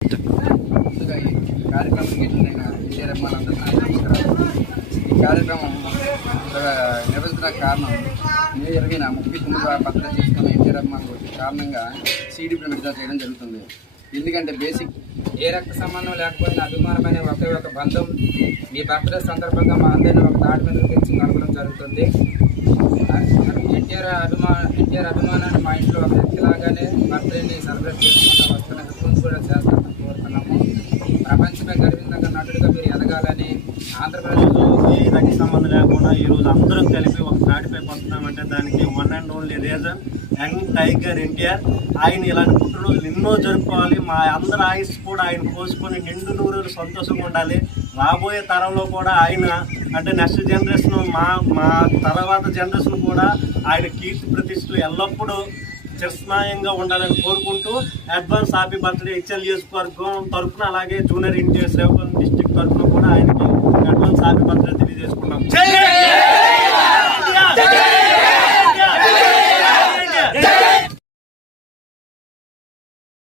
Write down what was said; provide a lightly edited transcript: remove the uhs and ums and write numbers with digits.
ముందుగా ఈ కార్యక్రమానికి ఎట్లయినా ఎన్టీఆర్ అభిమానులందరూ నమస్కారాలు. ఈ కార్యక్రమం నిర్వహించడానికి కారణం మే 29 బర్త్డే చేసుకున్న ఎన్టీఆర్ అభిమానులు కారణంగా సీడీ విడుదల చేయడం జరుగుతుంది. ఎందుకంటే బేసిక్ ఏ రక్త సంబంధం లేకపోయినా అభిమానం అనే ఒకే ఒక బంధం మీ బర్త్డే సందర్భంగా మా అందరినీ ఒక తాటి మీద తెచ్చి కలపడం జరుగుతుంది. ఎన్టీఆర్ అభిమానాన్ని మా ఇంట్లో ఒక వ్యక్తిలాగానే బర్త్డేని సెలబ్రేట్ చేసుకుంటూ వస్తున్న గురించి కూడా చేస్తామని కోరుతున్నాము. ప్రపంచమే గర్వించదగ్గ నటుడిగా మీరు ఎదగాలని ఆంధ్రప్రదేశ్లో ఏ రక్త సంబంధం లేకుండా ఈరోజు అందరం కలిపి ఒక తాటిపై పడుతున్నామంటే దానికి one and only reason young tiger NTR. ఆయన ఇలాంటి పుట్టినరోజులు ఎన్నో జరుపుకోవాలి. మా అందరి ఆయుష్ కూడా ఆయన పోసుకొని నిండు నూరు సంతోషంగా ఉండాలి. రాబోయే తరంలో కూడా ఆయన అంటే నెక్స్ట్ జనరేషన్ మా తర్వాత జనరేషన్ కూడా ఆయన కీర్తి ప్రతిష్టలు ఎల్లప్పుడూ చిరస్నాయంగా ఉండాలని కోరుకుంటూ అడ్వాన్స్ హ్యాపీ బర్త్డే హెచ్ఎల్ నియోజకవర్గం తరఫున అలాగే జూనియర్ ఎన్టీఆర్ శ్రీకాకుళం డిస్ట్రిక్ట్ తరఫున కూడా ఆయనకి అడ్వాన్స్ హ్యాపీ బర్త్డే తెలియజేసుకున్నాం.